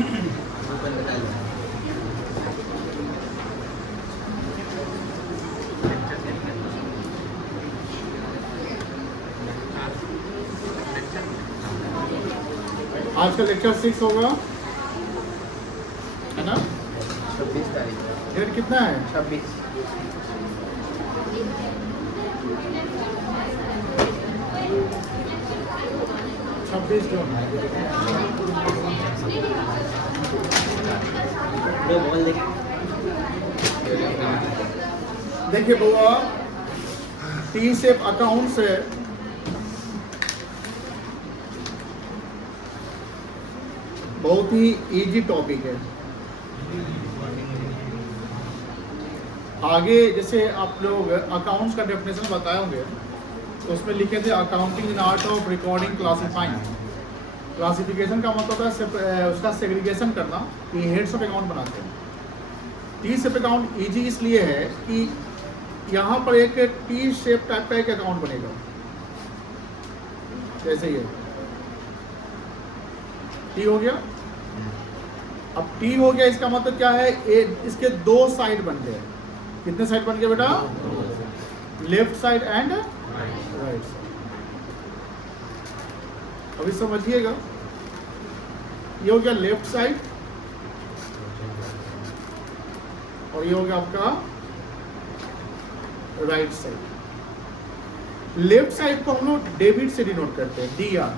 आज का लेक्चर 6 होगा, है ना? 26 तारीख। डेट कितना है? 26। जून। देखिए बुआ, टी शेप अकाउंट से बहुत ही इजी टॉपिक है। आगे जैसे आप लोग अकाउंट्स का डेफिनेशन बताए होंगे तो उसमें लिखे थे accounting in art of recording classifying. Classification का मतलब होता है उसका सेग्रीगेशन करना कि हेड्स ऑफ अकाउंट बनाते हैं। टी शेप अकाउंट इजी इसलिए है कि यहाँ पर एक टी शेप टाइप का एक अकाउंट बनेगा, जैसे ये टी हो गया। अब टी हो गया इसका मतलब क्या है, इसके दो साइड बन गए। कितने साइड बन गए बेटा? Left side and right side. अभी समझिएगा, ये हो गया लेफ्ट साइड और ये हो गया आपका राइट साइड। लेफ्ट साइड को हम लोग डेबिट से डिनोट करते हैं, DR।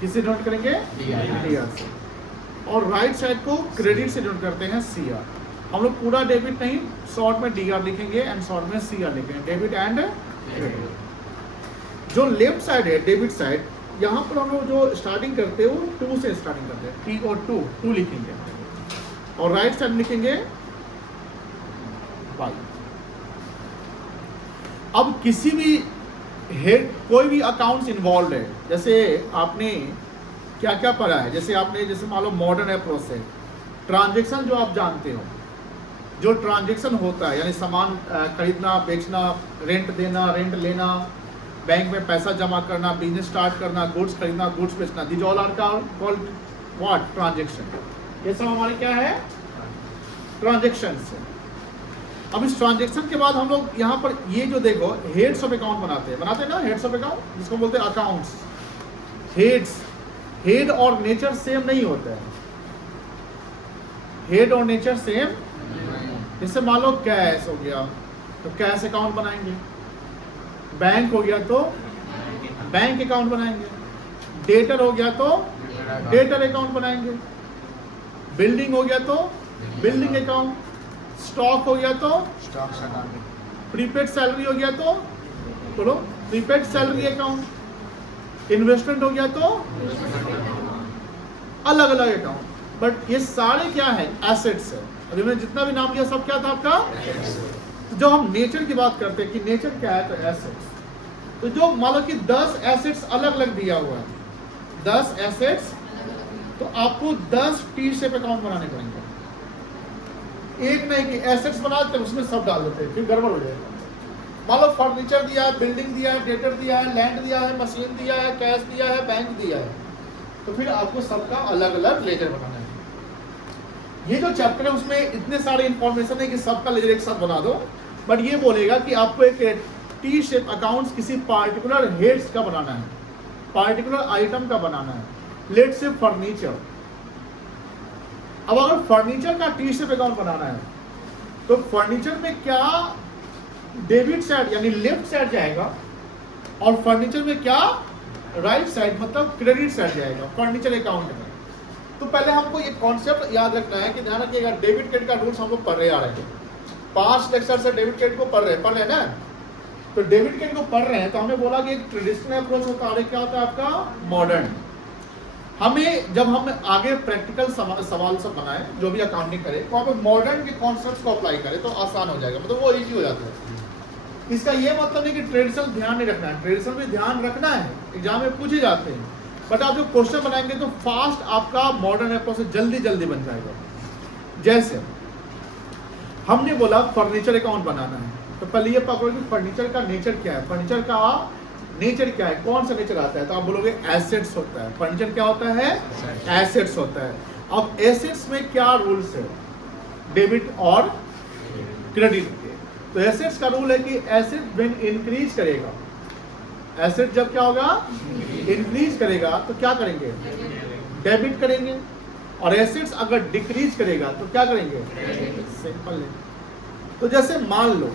किससे डिनोट करेंगे? DR से। और राइट साइड को क्रेडिट से डिनोट करते हैं, CR। हम लोग पूरा डेबिट नहीं, शॉर्ट में DR लिखेंगे एंड शॉर्ट में CR लिखेंगे, डेबिट एंड क्रेडिट। जो लेफ्ट साइड है डेबिट साइड, यहाँ पर हम लोग जो स्टार्टिंग करते हैं वो 2 से स्टार्टिंग करते हैं, T और 2 लिखेंगे। और राइट साइड लिखेंगे Y। अब किसी भी हेड, कोई भी अकाउंट्स इन्वॉल्व है, जैसे आपने क्या क्या पढ़ा है, जैसे मान लो मॉडर्न अप्रोच से ट्रांजेक्शन जो आप जानते हो, जो ट्रांजेक्शन होता है यानी सामान खरीदना बेचना, रेंट देना रेंट लेना, बैंक में पैसा जमा करना, बिजनेस स्टार्ट करना, गुड्स खरीदना गुड्स बेचना, this all are called what? Transaction. ये सब हमारे क्या है? ट्रांजेक्शन से। अब इस ट्रांजेक्शन के बाद हम लोग यहाँ पर ये जो देखो हेड्स ऑफ अकाउंट बनाते हैं ना, हेड्स ऑफ अकाउंट जिसको बोलते हैं अकाउंट्स। हेड और नेचर सेम नहीं होता है। हेड और नेचर सेम, जैसे मान लो कैश हो गया तो कैश अकाउंट बनाएंगे, बैंक हो गया तो बैंक अकाउंट बनाएंगे, डेटर हो गया तो डेटर अकाउंट बनाएंगे, बिल्डिंग हो गया तो बिल्डिंग अकाउंट, स्टॉक हो गया तो स्टॉक अकाउंट, प्रीपेड सैलरी हो गया तो बोलो प्रीपेड सैलरी अकाउंट, इन्वेस्टमेंट हो गया तो अलग अलग अकाउंट। बट ये सारे क्या है? एसेट्स है। अभी मैंने जितना भी नाम लिया सब क्या था आपका? तो जो हम नेचर की बात करते हैं कि नेचर क्या है, तो एसेट्स। तो जो मान लो कि 10 एसेट्स अलग अलग दिया हुआ है, 10 एसेट्स, तो आपको 10 टी शेप अकाउंट बनाने पड़ेंगे। एक नहीं कि एसेट्स बना देते उसमें सब डाल देते हैं, फिर गड़बड़ हो जाएगा। मान लो फर्नीचर दिया है, बिल्डिंग दिया है, डेटर दिया है, लैंड दिया है, मशीन दिया है, कैश दिया है, बैंक दिया है, तो फिर आपको सबका अलग अलग लेजर बनाना है। ये जो चैप्टर है उसमें इतने सारे इंफॉर्मेशन है कि सबका लेजर एक साथ बना दो, बट ये बोलेगा कि आपको एक टी शेप अकाउंट्स किसी पार्टिकुलर हेड्स का बनाना है, पार्टिकुलर आइटम का बनाना है। Let's say furniture. अब अगर फर्नीचर का टी शेप अकाउंट बनाना है तो फर्नीचर में क्या डेबिट साइड यानी लेफ्ट साइड जाएगा और फर्नीचर में क्या राइट साइड मतलब क्रेडिट साइड जाएगा फर्नीचर अकाउंट में। तो पहले हमको ये कॉन्सेप्ट याद रखना है कि ध्यान रखिएगा, डेबिट क्रेडिट का रूल्स हम लोग पढ़ रहे आ रहे हैं, 5 लेक्चर से डेबिट क्रेडिट को पढ़ रहे हैं ना। तो डेबिट क्रेडिट को पढ़ रहे हैं तो हमने बोला कि एक ट्रेडिशनल अप्रोच होता है और एक क्या होता है आपका मॉडर्न। हमें जब हम आगे प्रैक्टिकल सवाल सब बनाए जो भी अकाउंटिंग करें तो आप मॉडर्न के कॉन्सेप्ट्स को अप्लाई करें तो आसान हो जाएगा, मतलब वो इजी हो जाता है। इसका ये मतलब नहीं कि ट्रेडिशनल ध्यान नहीं रखना है, ट्रेडिशनल भी ध्यान रखना है, एग्जाम में पूछे जाते हैं, बट आप जो क्वेश्चन बनाएंगे तो फास्ट आपका मॉडर्न अप्रोच से जल्दी बन जाएगा। जैसे हमने बोला फर्नीचर अकाउंट बनाना है तो पहले ये पकड़ो कि फर्नीचर का नेचर क्या है, फर्नीचर का नेचर क्या है, कौन सा नेचर आता है, तो आप बोलोगे एसेट्स होता है। फर्नीचर क्या होता है? एसेट्स होता है। अब एसेट्स में क्या रूल्स है, डेबिट और क्रेडिट के। तो एसेट्स का रूल है कि एसेट व्हेन इंक्रीज करेगा, एसेट जब क्या होगा, इंक्रीज करेगा तो क्या करेंगे, डेबिट करेंगे, और एसेट्स अगर डिक्रीज करेगा तो क्या करेंगे, सिंपल है। तो जैसे मान लो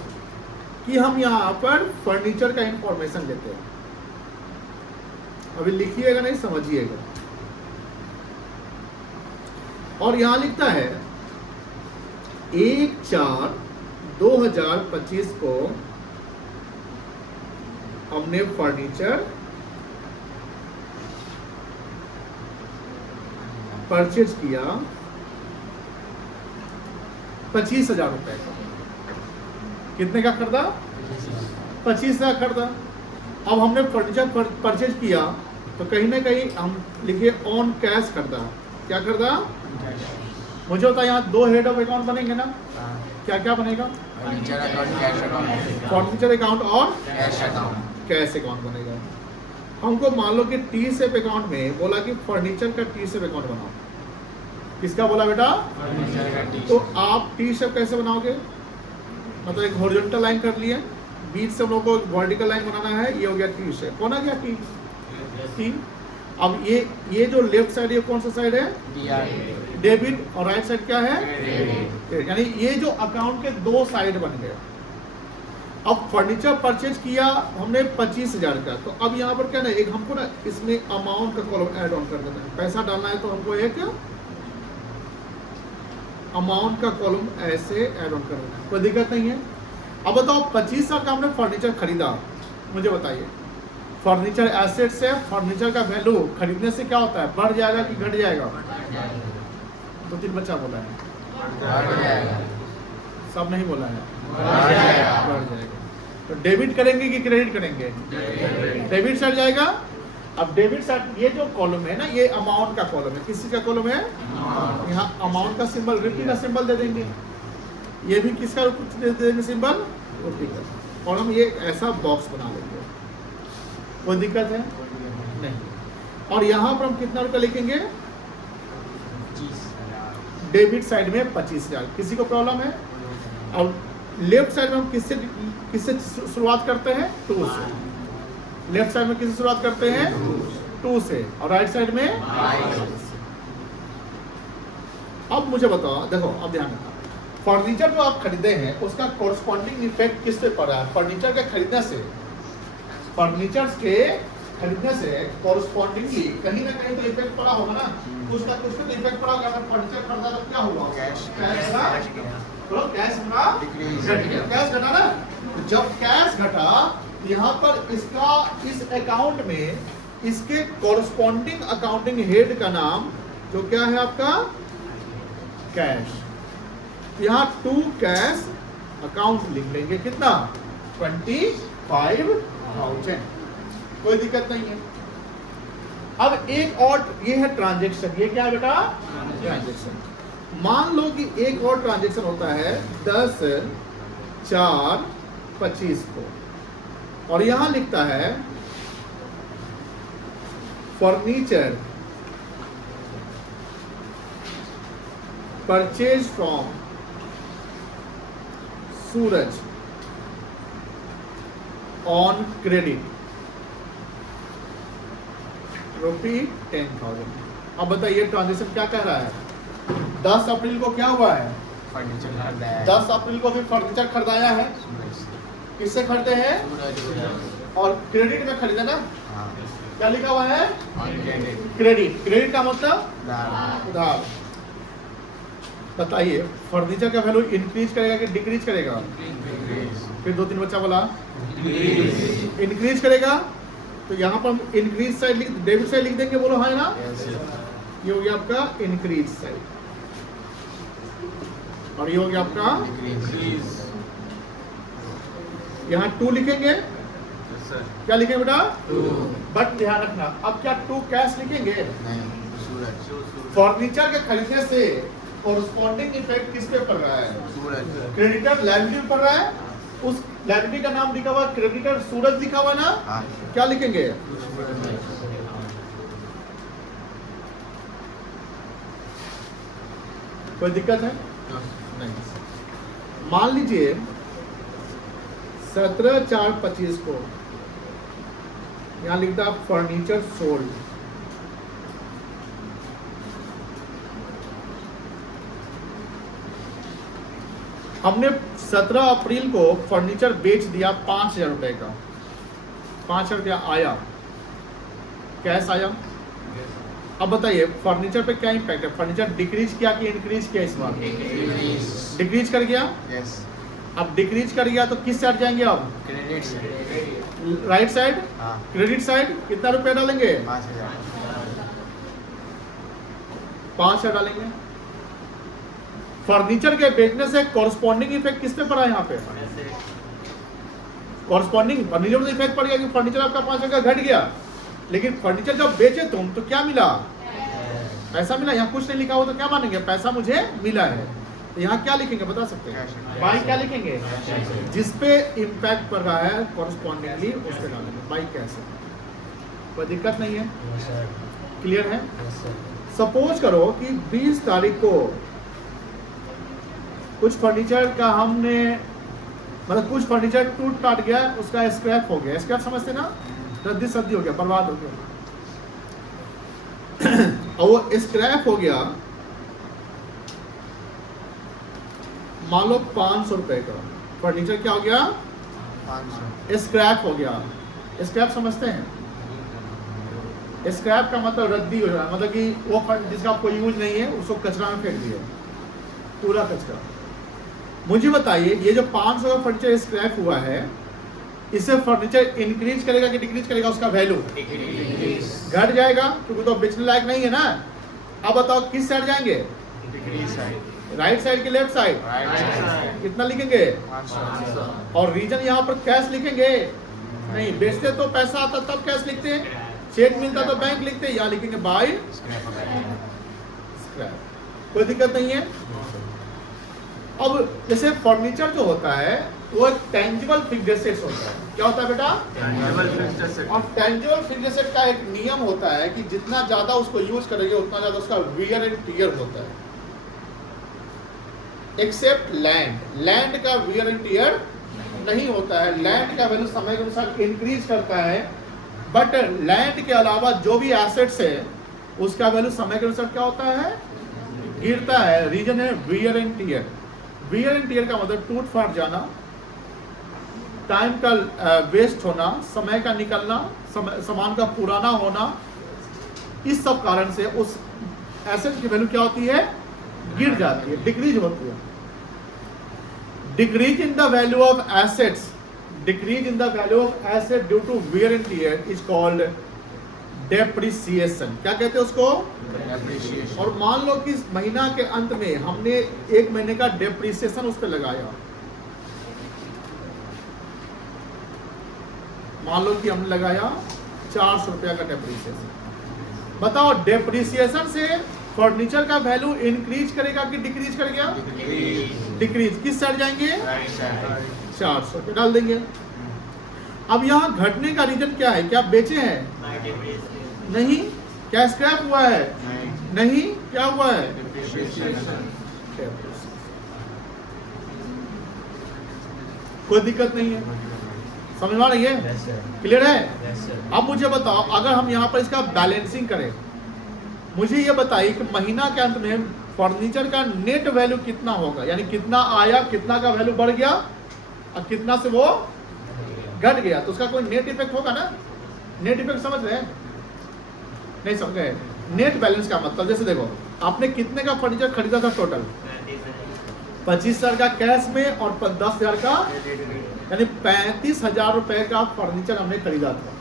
कि हम यहाँ पर फर्नीचर का इंफॉर्मेशन लेते हैं, अभी लिखिएगा नहीं, समझिएगा। और यहां लिखता है 1/4/2025 को हमने फर्नीचर परचेज किया 25,000 रुपए का। कितने का खरीदा, 25,000 खरीदा। अब हमने फर्नीचर परचेज किया तो कहीं ना कहीं हम लिखे ऑन कैश खरीदा। क्या खरीदा, मुझे होता है यहाँ दो हेड ऑफ अकाउंट बनेंगे ना, क्या क्या बनेगा, furniture account, cash account, furniture account और कैश अकाउंट। कैश अकाउंट बनेगा। हमको मान लो कि टी सेप अकाउंट में बोला कि फर्नीचर का टी सेप अकाउंट बनाओ। किसका बोला बेटा, फर्नीचर का टी तो आप टी सेप कैसे बनाओगे, मतलब एक हॉरिजॉन्टल लाइन कर लिए, बीच से हम लोग को वर्टिकल लाइन बनाना है, ये हो गया टी शेप। कौन आ गया टी, टी। अब ये जो लेफ्ट साइड ये कौन सा साइड है, डेबिट, और राइट साइड क्या है, क्रेडिट। यानी ये जो अकाउंट के दो साइड बन गए। अब फर्नीचर परचेज किया हमने 25,000 का, तो अब यहाँ पर क्या ना, एक हमको ना इसमें अमाउंट का कॉलम ऐड ऑन कर देना है। पैसा डालना है तो हमको एक अमाउंट का कॉलम ऐसे ऐड ऑन कर देना है, कोई दिक्कत नहीं है। अब बताओ 25,000 का हमने फर्नीचर खरीदा, मुझे बताइए फर्नीचर एसेट से फर्नीचर का वैल्यू खरीदने से क्या होता है, बढ़ जाएगा कि घट जाएगा, 2-3 बच्चा बोला है, सब नहीं बोला है, बढ़ जाएगा। तो डेबिट करेंगे कि क्रेडिट करेंगे, डेबिट साइड जाएगा। अब डेबिट साइड ये जो कॉलम है ना, ये अमाउंट का कॉलम है, किसी का कॉलम है, यहाँ अमाउंट का सिंबल, रुपये का सिंबल दे देंगे। ये भी किसका दे देंगे सिंबल, रुपये का, और हम ये ऐसा बॉक्स बना लेंगे, कोई दिक्कत है नहीं। और यहाँ पर हम कितना रुपया लिखेंगे, डेबिट साइड में 25,000। किसी को प्रॉब्लम है। और लेफ्ट साइड में हम किससे शुरुआत करते हैं, 2 से। लेफ्ट साइड में किससे शुरुआत करते हैं, 2 से, और राइट साइड में। अब मुझे बताओ, देखो अब ध्यान रखना, फर्नीचर जो आप खरीदे हैं उसका कोरस्पॉन्डिंग इफेक्ट किस पे पड़ा है, फर्नीचर के खरीदने से, फर्नीचर के खरीदने से कोरस्पॉन्डिंगली कहीं ना कहीं तो इफेक्ट पड़ा होगा ना, कुछ ना कुछ तो इफेक्ट पड़ा होगा। अगर फर्नीचर खरीदा तो क्या हुआ, कैश हमारा कैश घटा ना। जब कैश घटा, यहाँ पर इसका इस अकाउंट में इसके कोरस्पॉन्डिंग अकाउंटिंग हेड का नाम जो क्या है आपका, कैश। यहाँ 2 कैश अकाउंट लिख लेंगे, कितना, 25,000, कोई दिक्कत नहीं है। अब एक और ये है ट्रांजेक्शन, ये क्या है बेटा, ट्रांजेक्शन। मान लो कि एक और ट्रांजेक्शन होता है 10/4/25 को, और यहां लिखता है furniture purchase from Suraj on credit ₹10,000। अब बताइए ट्रांजेक्शन क्या कह रहा है, 10 अप्रैल को क्या हुआ है, फर्नीचर खरीदा है, 10 अप्रैल को भी फर्नीचर खरीदाया है। किससे खरीदे हैं, और क्रेडिट में खरीदा ना, क्या लिखा हुआ है, क्रेडिट। क्रेडिट का मतलब उधार। बताइए फर्नीचर का वैल्यू इंक्रीज करेगा कि डिक्रीज करेगा, फिर 2-3 बच्चा बोला इंक्रीज करेगा। तो यहाँ पर हम इंक्रीज साइड लिख, डेबिट साइड लिख देंगे, बोलो हाँ ना, ये हो गया आपका इंक्रीज साइड, और ये हो गया आपका, यहाँ 2 लिखेंगे, क्या लिखेंगे बेटा, 2। बट ध्यान रखना, अब क्या 2 कैश लिखेंगे, फर्नीचर के खरीदने से कोरस्पॉन्डिंग इफेक्ट किस पे पड़ रहा है, क्रेडिटर लायबिलिटी पड़ रहा है, उस लायबिलिटी का नाम लिखा हुआ क्रेडिटर सूरज लिखा हुआ ना, क्या लिखेंगे, कोई दिक्कत है? No. नहीं। मान लीजिए 17/4/25 को यहाँ लिखता है फर्नीचर सोल्ड। हमने 17 अप्रैल को फर्नीचर बेच दिया 5,000 रुपए का। 5,000 रुपया आया, कैश आया। अब बताइए फर्नीचर पे क्या इम्पैक्ट है? फर्नीचर डिक्रीज किया कि इंक्रीज किया? इस बार डिक्रीज कर गया। Yes. अब डिक्रीज कर गया तो किस साइड जाएंगे? अब Credit. राइट साइड, हाँ. Credit side. कितना रुपया डालेंगे? 5,000. 5,000 डालेंगे। फर्नीचर के बेचने से कॉरस्पॉन्डिंग इफेक्ट किस पे पड़ा? यहाँ पे कॉरस्पॉन्डिंग फर्नीचर में इफेक्ट पड़ गया कि फर्नीचर आपका 5,000 का घट गया। लेकिन फर्नीचर जब बेचे तुम तो क्या मिला? पैसा मिला। यहाँ कुछ नहीं लिखा हो तो क्या मानेंगे? पैसा मुझे मिला है। तो यहाँ क्या लिखेंगे बता सकते हैं? बाई क्या लिखेंगे? जिस पे इम्पैक्ट पड़ रहा है कॉरस्पॉन्डिंगली उसके डालेंगे बाई कैश। कोई दिक्कत नहीं है? क्लियर है? सपोज करो कि 20 तारीख को कुछ फर्नीचर का हमने मतलब कुछ फर्नीचर टूट टाट गया, उसका स्क्रैप हो गया। स्क्रैप समझते ना? रद्दी सद्दी हो गया, बर्बाद हो गया। और वो स्क्रैप हो गया मान लो 500 रुपए का फर्नीचर। क्या हो गया? 500. स्क्रैप हो गया। स्क्रैप समझते हैं? स्क्रैप का मतलब रद्दी हो जाना, मतलब कि वो जिसका कोई यूज नहीं है उसको कचरा में फेंक दिया, पूरा कचरा। मुझे बताइए ये जो 500 का फर्नीचर स्क्रैप हुआ है, इससे फर्नीचर इंक्रीज करेगा कि डिक्रीज करेगा? उसका वैल्यू घट जाएगा क्योंकि तो बेचने लायक नहीं है ना। अब बताओ किस साइड जाएंगे? राइट साइड की लेफ्ट साइड? कितना लिखेंगे? 500. और रीजन यहाँ पर कैश लिखेंगे? नहीं, बेचते तो पैसा आता तब कैश लिखते हैं, चेक मिलता तो बैंक लिखते हैं। यहाँ लिखेंगे बाय स्क्रैप। कोई दिक्कत नहीं है? अब जैसे फर्नीचर जो होता है वो एक टेंजिबल फिक्स्ड एसेट्स होता है। क्या होता है बेटा? और टेंजिबल फिक्स्ड एसेट का एक नियम होता है कि जितना ज्यादा उसको यूज करेंगे उतना ज्यादा उसका वियर एंड टियर होता है। Except land. लैंड का वियर एंड टियर नहीं होता है। लैंड का वैल्यू समय के अनुसार इंक्रीज करता है, बट लैंड के अलावा जो भी एसेट्स है उसका वैल्यू समय के अनुसार क्या होता है? गिरता है। रीजन है wear and tier. Wear and tier का मतलब टूट फाट जाना, टाइम का वेस्ट होना, समय का निकलना, सामान का पुराना होना। इस सब कारण से उस एसेट की वैल्यू क्या होती है? गिर जाती है, डिक्रीज होती है। Decrease in the value of assets, decrease in the value of asset due to wear and tear is called depreciation. क्या कहते हैं उसको? Appreciation. और मान लो कि इस महीना के अंत में हमने 1 महीने का डेप्रिसिएशन उस पर लगाया। मान लो कि हमने लगाया 400 रुपया का डेप्रिसिएशन। बताओ डेप्रिसिएशन से फर्नीचर का वैल्यू इंक्रीज करेगा कि डिक्रीज करेगा? डिक्रीज। किस साइड जाएंगे? 400 रुपये डाल देंगे। अब यहाँ घटने का रीजन क्या है? क्या बेचे हैं? नहीं। क्या स्क्रैप हुआ है? नहीं। क्या हुआ है? कोई दिक्कत नहीं है? समझ में आ रही है? क्लियर है? अब मुझे बताओ अगर हम यहाँ पर इसका बैलेंसिंग करें, मुझे ये बताइए कि महीना के अंत में फर्नीचर का नेट वैल्यू कितना होगा? यानी कितना आया, कितना का वैल्यू बढ़ गया और कितना से वो घट गया, तो उसका कोई नेट इफेक्ट होगा ना? नेट इफेक्ट समझ रहे हैं? नहीं समझ गए? नेट बैलेंस का मतलब जैसे देखो आपने कितने का फर्नीचर खरीदा था टोटल? 25,000 का कैश में और 10,000 का, यानी 35,000 रुपए का फर्नीचर हमने खरीदा था।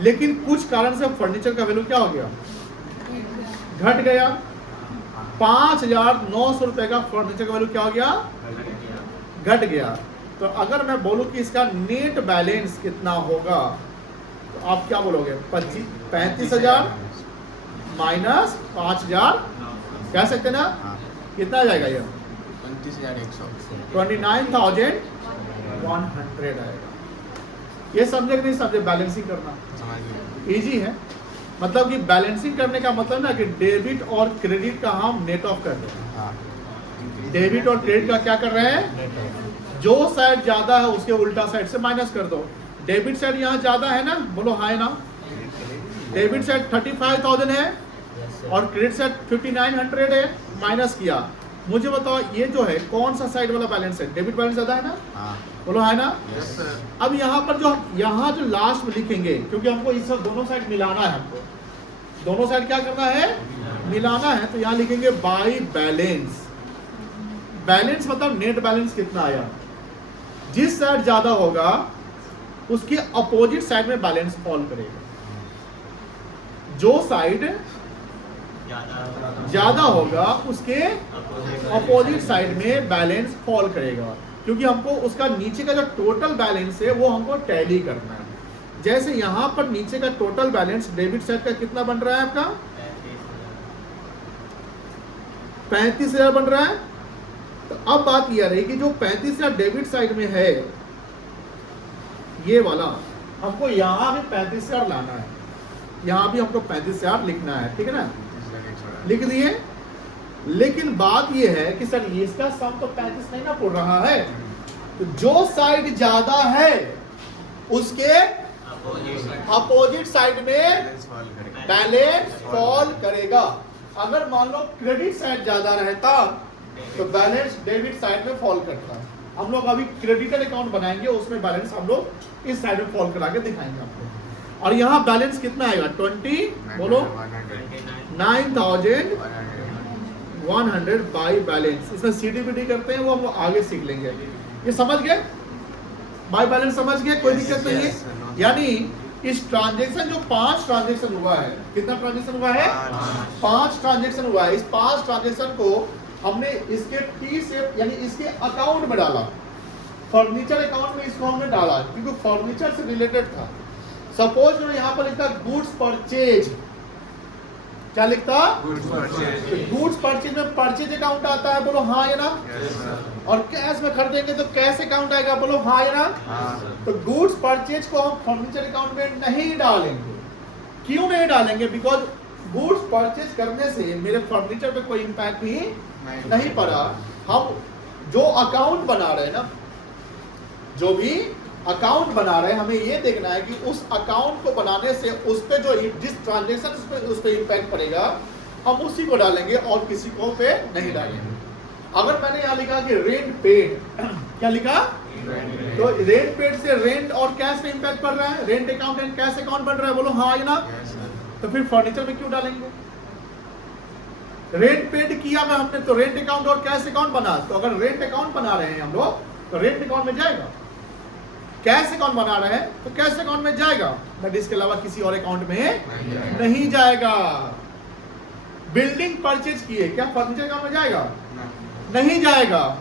लेकिन कुछ कारण से फर्नीचर का वैल्यू क्या हो गया? घट गया। 5,900 रुपए का फर्नीचर का वैल्यू क्या हो गया? घट गया। तो अगर मैं बोलूं कि इसका नेट बैलेंस कितना होगा तो आप क्या बोलोगे? 35,000 माइनस 5,000 कह सकते ना? कितना आ जाएगा ये? 29,100 आएगा। ये समझे कि नहीं समझे? बैलेंसिंग करना इजी है। मतलब कि बैलेंसिंग करने का मतलब ना कि डेबिट और क्रेडिट का हम नेट ऑफ कर रहे हैं। हाँ डेबिट और क्रेडिट का क्या कर रहे हैं, जो साइड ज्यादा है उसके उल्टा साइड से माइनस कर दो। डेबिट साइड यहाँ ज्यादा है ना, बोलो हाय ना। डेबिट साइड 35,000 है और क्रेडिट साइड 5900 है, माइनस किया। मुझे बताओ ये जो है कौन सा साइड वाला बैलेंस है, डेबिट बैलेंस ज्यादा है ना, हाँ बोलो है ना। यस सर अब यहाँ पर जो यहाँ जो लास्ट में लिखेंगे, क्योंकि हमको इस सब दोनों साइड मिलाना है, हमको दोनों साइड क्या करना है, मिलाना है। तो यहाँ लिखेंगे बाय बैलेंस। बैलेंस मतलब नेट बैलेंस कितना आया, जिस साइड ज्यादा होगा उसके अपोजिट साइड में बैलेंस फॉल करेगा। जो साइड ज्यादा होगा उसके अपोजिट साइड में बैलेंस फॉल करेगा, क्योंकि हमको उसका नीचे का जो टोटल बैलेंस है वो हमको टैली करना है। जैसे यहाँ पर नीचे का टोटल बैलेंस डेबिट साइड का कितना बन रहा है, आपका 35,000 बन रहा है। तो अब बात यह रही कि जो 35,000 डेबिट साइड में है, ये वाला हमको यहाँ भी 35,000 लाना है, यहाँ भी हमको 35,000 लिखना है, ठीक है ना, लिख दिए। लेकिन बात ये है कि सर इसका सम तो 35 नहीं ना पड़ रहा है, तो जो साइड ज्यादा है उसके अपोजिट साइड में बैलेंस फॉल करेगा। अगर मान लो क्रेडिट साइड ज्यादा रहता तो बैलेंस डेबिट साइड में फॉल करता। हम लोग अभी क्रेडिटर अकाउंट बनाएंगे, उसमें बैलेंस हम लोग इस साइड में फॉल करा के दिखाएंगे आपको। और यहाँ बैलेंस कितना आएगा, 20 बोलो 9,100 बाई बैलेंस। इसमें सीडीबीडी करते हैं, वो हम आगे सीख लेंगे। ये समझ गए, बाई बैलेंस समझ गए, कोई दिक्कत नहीं है। यानी इस ट्रांजेक्शन जो 5 ट्रांजेक्शन हुआ है, कितना ट्रांजेक्शन हुआ है, 5 ट्रांजेक्शन हुआ है। इस 5 ट्रांजेक्शन को हमने इसके टी से यानी इसके अकाउंट में डाला, फर्नीचर अकाउंट में इसको हमने डाला, क्योंकि फर्नीचर से रिलेटेड था। सपोज जो यहाँ पर लिखता गुड्स परचेज, क्या लिखता, गुड्स परचेज में परचेज अकाउंट आता है, बोलो हाँ या ना। और कैश में खरीदेंगे तो कैश अकाउंट आएगा, बोलो हाँ या ना। तो गुड्स परचेज को हम फर्नीचर अकाउंट में नहीं डालेंगे। क्यों नहीं डालेंगे, बिकॉज गुड्स परचेज करने से मेरे फर्नीचर पे कोई इम्पैक्ट भी नहीं पड़ा। हम जो अकाउंट बना रहे हैं ना, जो भी अकाउंट बना रहे हैं, हमें ये देखना है कि उस अकाउंट को बनाने से उस पे जो जिस ट्रांजेक्शन उस पे इम्पैक्ट पड़ेगा हम उसी को डालेंगे और किसी को पे नहीं डालेंगे। अगर मैंने यहाँ लिखा कि रेंट पेड, क्या लिखा, तो रेंट पेड से रेंट और कैश पे इम्पैक्ट पड़ रहा है, rent account and cash account बन रहा है, बोलो हाँ या ना। तो फिर फर्नीचर में क्यों डालेंगे, रेंट पेड किया मैं हमने तो रेंट अकाउंट और कैश अकाउंट बना। तो अगर रेंट अकाउंट बना रहे हैं हम लोग तो रेंट अकाउंट में जाएगा, कैश अकाउंट बना रहे हैं तो कैश अकाउंट में जाएगा, बट इसके अलावा किसी और अकाउंट में नहीं जाएगा। बिल्डिंग परचेज किए, क्या फर्नीचर अकाउंट में जाएगा, नहीं जाएगा।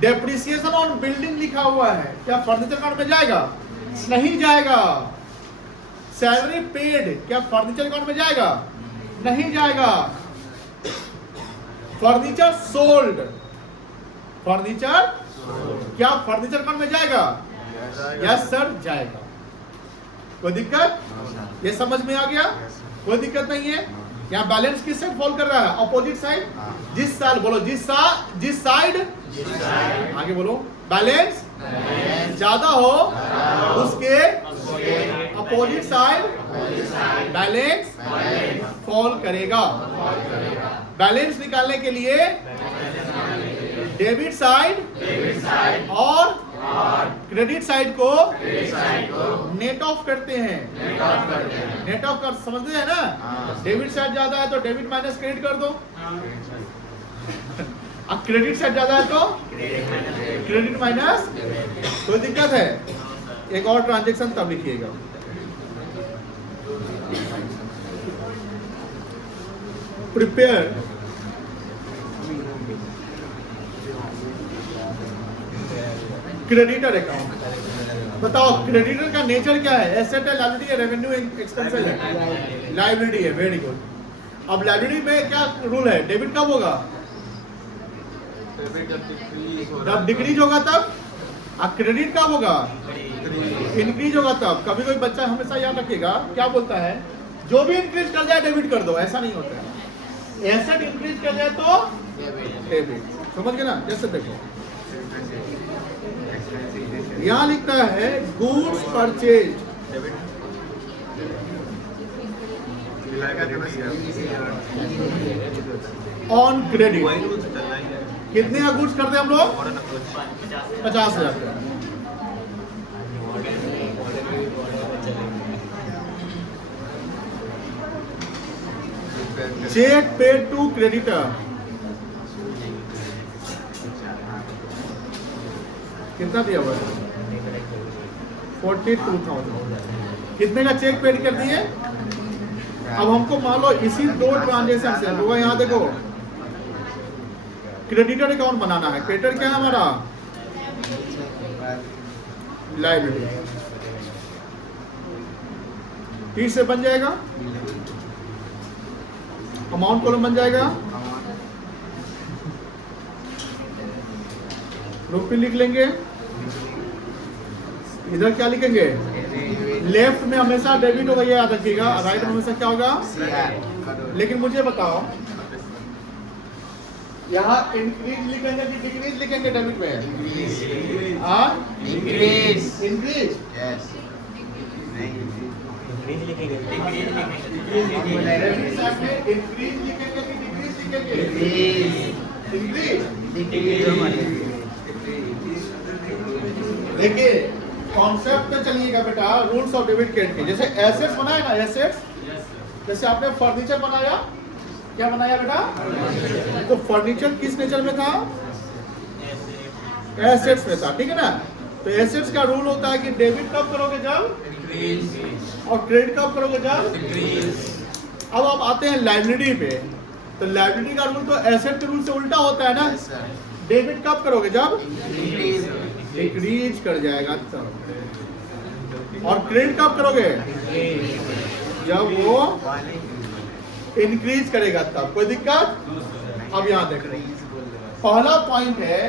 डेप्रिसिएशन ऑन बिल्डिंग लिखा हुआ है, क्या फर्नीचर अकाउंट में जाएगा, नहीं जाएगा। सैलरी पेड, क्या फर्नीचर अकाउंट में जाएगा, नहीं जाएगा। फर्नीचर सोल्ड, फर्नीचर क्या फर्नीचर अकाउंट में जाएगा, यस सर जाएगा। कोई दिक्कत, ये समझ में आ गया, कोई दिक्कत नहीं है। यहाँ बैलेंस किस साइड फॉल कर रहा है, अपोजिट साइड। जिस साल बोलो, जिस साइड, आगे बोलो, बैलेंस ज्यादा हो उसके अपोजिट साइड बैलेंस फॉल करेगा। बैलेंस निकालने के लिए डेबिट साइड और क्रेडिट साइड को नेट ऑफ करते हैं। नेट ऑफ कर समझते हैं ना, डेबिट साइड ज्यादा है तो डेबिट माइनस क्रेडिट कर दो, अब क्रेडिट साइड ज्यादा है तो क्रेडिट माइनस। कोई दिक्कत है, एक और ट्रांजेक्शन तब लिखिएगा। Prepare creditor account. बताओ क्रेडिटर का नेचर क्या है, एसेट है, लायबिलिटी है, रेवेन्यू एक्सपेंस है, लायबिलिटी है। Very good. अब लायबिलिटी में क्या रूल है, डेबिट कब होगा, जब डिक्रीज होगा तब। अब क्रेडिट कब होगा, इंक्रीज होगा तब। कभी कोई बच्चा हमेशा याद रखिएगा क्या बोलता है, जो भी इंक्रीज कर जाए डेबिट कर दो, ऐसा नहीं होता है। एसेट इंक्रीज कर जाए तो डेबिट, समझ गए ना। जैसे देखो यहाँ लिखता है गुड्स परचेज ऑन क्रेडिट। कितने का गुड्स करते हैं हम लोग? 50,000 का। चेक पेड टू क्रेडिटर कितना दिया हुआ है? 42,000। कितने का चेक पेड कर दिए? अब हमको मान लो इसी दो ट्रांजेक्शन से होगा। यहाँ देखो क्रेडिटर अकाउंट बनाना है। क्रेडिटर क्या है हमारा? लायबिलिटी। टी से बन जाएगा, अमाउंट कॉलम बन जाएगा, रुपये लिख लेंगे। इधर क्या लिखेंगे? लेफ्ट में हमेशा डेबिट होगा, ये याद रखिएगा। राइट में हमेशा क्या होगा? लेकिन मुझे बताओ यहाँ इंक्रीज लिखेंगे कि डिक्रीज लिखेंगे? डेबिट में इंक्रीज। इंक्रीज इंक्रीज लिखेंगे। इंक्रीज लिखेंगे कि डिक्रीज लिखेंगे? इंक्रीज। देखिए कॉन्सेप्ट पे चलिएगा बेटा, रूल्स ऑफ डेबिट क्रेडिट के। जैसे एसेट्स बनाए ना, एसेट्स, जैसे आपने फर्नीचर बनाया, क्या बनाया बेटा? तो फर्नीचर किस नेचर में था? एसेट्स में था, ठीक है ना। तो एसेट्स का रूल होता है कि डेबिट कब करोगे? जब। और क्रेडिट कब करोगे? जब। अब आप आते हैं लायबिलिटी पे, तो लायबिलिटी का रूल तो एसेट के रूल से उल्टा होता है ना। डेबिट कब करोगे? जब डिक्रीज कर जाएगा तब। और क्रेडिट कब करोगे? जब वो इंक्रीज करेगा तब। कोई दिक्कत? अब यहां देख रहे पहला पॉइंट है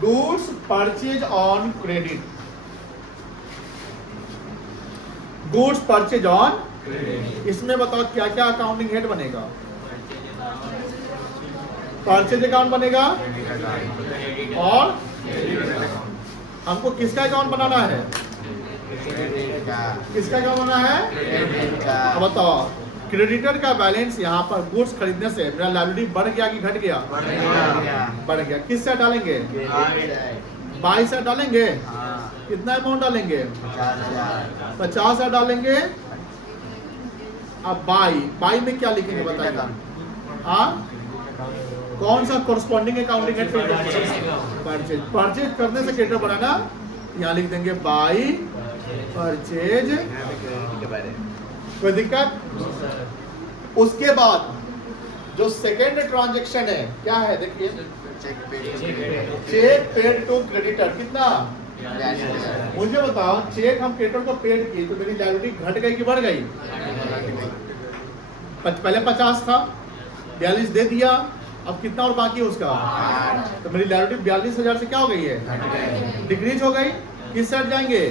goods purchase on credit. Goods purchase on, इसमें बताओ क्या क्या अकाउंटिंग हेड बनेगा? परचेज अकाउंट बनेगा और हमको किसका अकाउंट बनाना है? किसका अकाउंट बनाना है? अब बताओ क्रेडिटर का बैलेंस यहाँ पर गुड्स खरीदने से मेरा लायबिलिटी बढ़ गया कि घट गया? बढ़ गया। किस से डालेंगे? 22 से डालेंगे। कितना अमाउंट डालेंगे? 50,000 डालेंगे। अब बाई में क्या लिखेंगे बताइएगा? हाँ, कौन सा कोरस्पॉन्डिंग अकाउंटिंग हेड? परचेज करने से क्रेडिटर बनाना, यहाँ लिख देंगे बाई परचेज। कोई दिक्कत? उसके बाद जो सेकेंड ट्रांजैक्शन है क्या है? देखिए चेक पेड टू क्रेडिटर। कितना? मुझे बताओ, चेक हम क्रेडिटर को पेड की तो मेरी लायबिलिटी घट गई कि बढ़ गई? पहले 50 था, 42 दे दिया, अब कितना और बाकी है उसका? तो मेरी लायबिलिटी 42,000 से क्या हो गई है? डिक्रीज हो गई। किस साइड जाएंगे?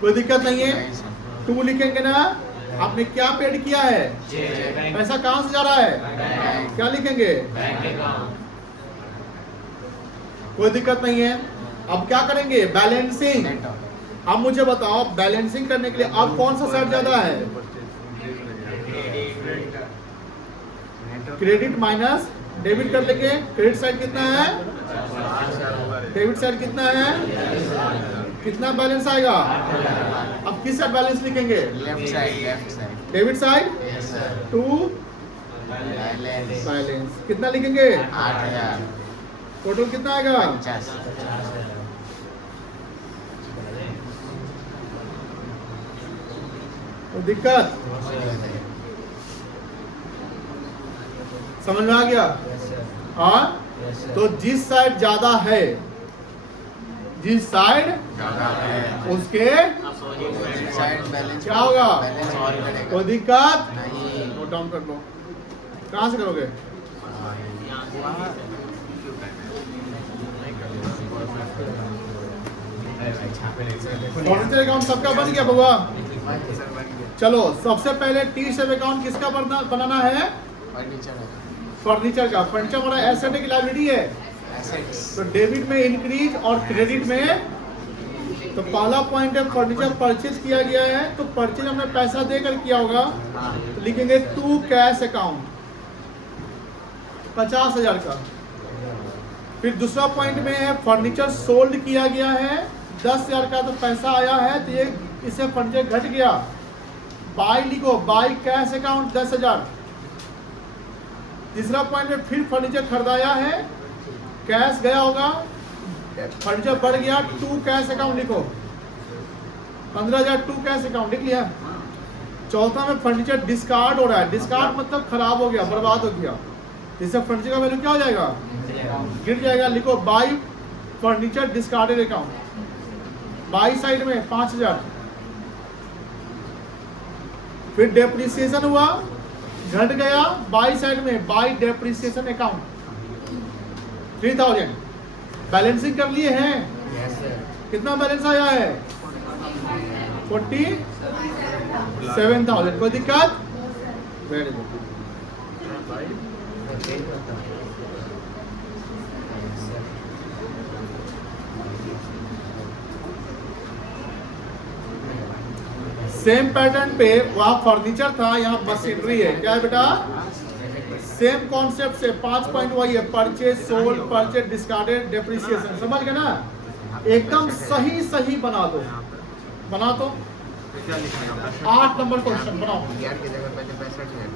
कोई दिक्कत नहीं है। 2 लिखेंगे ना। आपने क्या पेड किया है? पैसा कहां से जा रहा है? क्या लिखेंगे? कोई दिक्कत नहीं है। अब क्या करेंगे? बैलेंसिंग। अब मुझे बताओ बैलेंसिंग करने के लिए अब कौन सा साइड ज्यादा है? क्रेडिट माइनस डेबिट कर लेंगे। क्रेडिट साइड कितना है? डेबिट साइड कितना है? कितना बैलेंस आएगा? अब किस साइड बैलेंस लिखेंगे? Left side. Debit side to balance. कितना लिखेंगे? 8,000। टोटल कितना आएगा? 50। तो दिक्कत समझ में आ गया? हाँ। तो जिस साइड ज्यादा है, जिस साइड उसके साइड बैलेंस क्या होगा? बैलेंस और बढ़ेगा। कोई दिक्कत? नहीं। नोट डाउन कर लो। कहाँ से करोगे? फर्नीचर अकाउंट सबका बन गया बउआ। चलो सबसे पहले टी सेव अकाउंट किसका बनाना है? फर्नीचर का। फर्नीचर हमारा एसेट है कि लायबिलिटी है? तो डेबिट में इंक्रीज और क्रेडिट में, तो पहला पॉइंट है फर्नीचर परचेज किया गया है, तो परचेज हमने पैसा देकर किया होगा, तो लिखेंगे टू कैश अकाउंट 50,000 का। फिर दूसरा पॉइंट में है फर्नीचर सोल्ड किया गया है 10,000 का, तो पैसा आया है, तो ये इससे फर्नीचर घट गया। बाय लिखो, बाय कैश अकाउंट 10,000। तीसरा पॉइंट में फिर फर्नीचर खरीदाया है, कैश गया होगा, फर्नीचर बढ़ गया, टू कैश अकाउंट लिखो 15,000 टू कैश अकाउंट लिख लिया। चौथा में फर्नीचर डिस्कार्ड हो रहा है, डिस्कार्ड मतलब खराब हो गया, बर्बाद हो गया, इससे फर्नीचर का वैल्यू क्या हो जाएगा? गिर जाएगा। लिखो bye furniture discarded account, by side में 5,000। फिर डेप्रिसिएशन हुआ, घट गया, बाय साइड में बाय डेप्रिसिएशन अकाउंट 3,000। बैलेंसिंग कर लिए हैं, कितना बैलेंस आया है? 47,000। कोई दिक्कत? Very good. सेम पैटर्न पे वहां फर्नीचर था, यहाँ मशीनरी है। क्या है बेटा? सेम कॉन्सेप्ट से 5 पॉइंट वही है, purchase, sold, purchase, discarded, depreciation. समझ गए ना? एकदम सही सही बना दो, बना दो। 8 नंबर क्वेश्चन बनाओ। यार की जगह पहले 65 है।